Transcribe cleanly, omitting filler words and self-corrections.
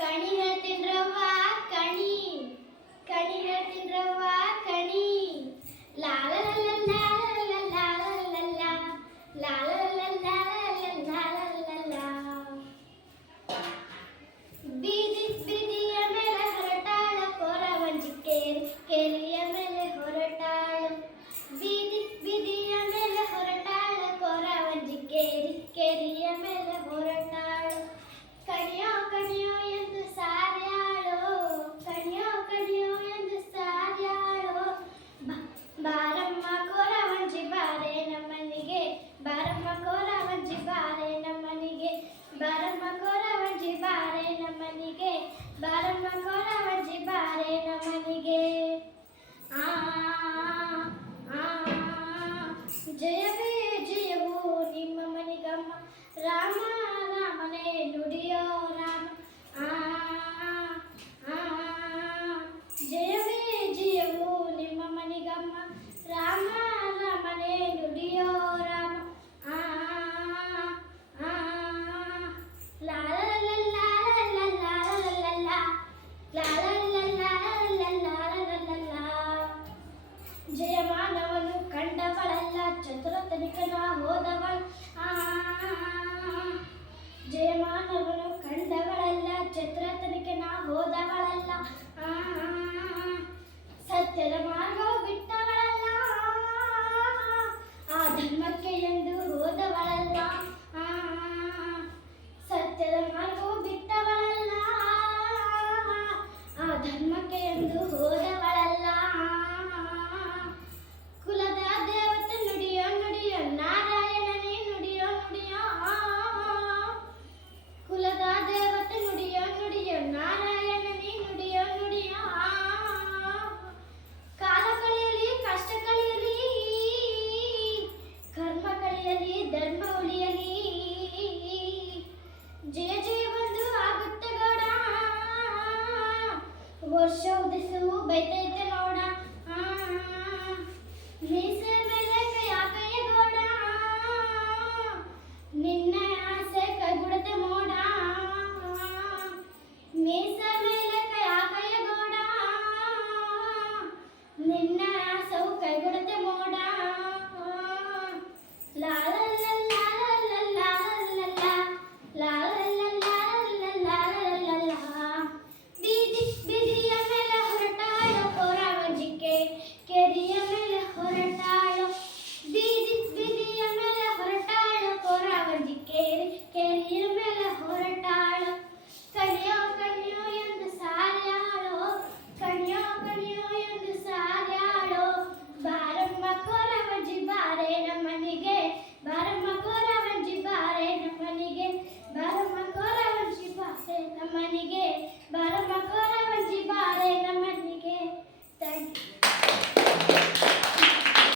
ಕಣಿ ಹೇಳ್ತೀನ್ರವ್ವ ಕಣಿ ಕಣಿ ಹೇಳ್ತೀನ್ರವ್ವ ಕಣಿ ಲಾಲ ಬೀದಿ ಬೀದಿಯ ಮೇಲೆ ಹೊರಟಾಳ ಕೊರವಂಜಿ ಕೇರಿಯ ಮೇಲೆ ಹೊರಟಾಳು ಬೀದಿ ಬೀದಿಯ ಮೇಲೆ ಹೊರಟಾಳ ಕೊರವಂಜಿ ಕೇರಿಯ ಮೇಲೆ ಹೊರಟಾಳು ಕಣಿಯೋ ಕಣಿಯೋ ಎಂದು ಸಾರ್ಯಾಳು ಕಣಿಯೋ ಕಣಿಯೋ ಎಂದು ಸಾರ್ಯಾಳು ಬಾರಮ್ಮ ಕೊರವಂಜಿ ಬಾರೆ ನಮ್ಮನಿಗೆ ಬಾರಮ್ಮ ಕೊರವಂಜಿ ಬಾರೆ ನಮ್ಮನಿಗೆ ಬಾರಮ್ಮ ಕೊರವಂಜಿ ಬಾರೆ ನಮ್ಮನಿಗೆ ಬಾರಮ್ಮ ಕೊರವಂಜಿ ಬಾರೆ ನಮ್ಮನಿಗೆ ಆ ಜಯವೇ ಜಯವು ನಿಮ್ಮ ಮನಿಗಮ್ಮ ರಾಮ ರಾಮನೇ ನುಡಿಯೋ ರಾಮ ಜಯವೇ ಜಯವು ನಿಮ್ಮ ಮನಿಗಮ್ಮ ರಾಮ ರಾಮನೇ ನುಡಿಯೋ ರಾಮ ಜಯಮಾನವನು ಕಂಡವಳಲ್ಲ ಚತುರ ತನಿಕನ ಹೋದವಳ ಜಯಮಾನವನು ಕಂಡವಳಲ್ಲ ಚತುರ ತನಿಕನ ಹೋದವಳಲ್ಲ ಸತ್ಯದ ಮಾರ್ಗವು ಬಿಟ್ಟವಳಲ್ಲ ಆ ಧರ್ಮಕ್ಕೆ ಎಂದು ಹೋದವಳಲ್ಲ ಸತ್ಯದ ಮಾರ್ಗವು ಬಿಟ್ಟವಳಲ್ಲ ಆ ಧರ್ಮಕ್ಕೆ ಎಂದು ಹೋದವಳಲ್ಲ ಕುಲದ ದೇವತೆ ನುಡಿಯೋ ನುಡಿಯೋ ನಾರಾಯಣನೇ ನುಡಿಯೋ ನುಡಿಯೋ ಕುಲದ ದೇವತೆ ನುಡಿಯೋ ನುಡಿಯೋ ನಾರಾಯಣನೇ ನುಡಿಯೋ ನುಡಿಯೋ ಕಾಲ ಕಳೆಯಲಿ ಕಷ್ಟ ಕಳೆಯಲಿ ಕರ್ಮ ಕಳೆಯಲಿ ಧರ್ಮ ಉಳಿಯಲಿ ಜಯ ಜಯ ಬಂದು ಆಗುತ್ತ ಗೌಡ ವರ್ಷ ಉದಿಸು ಬೈತೈ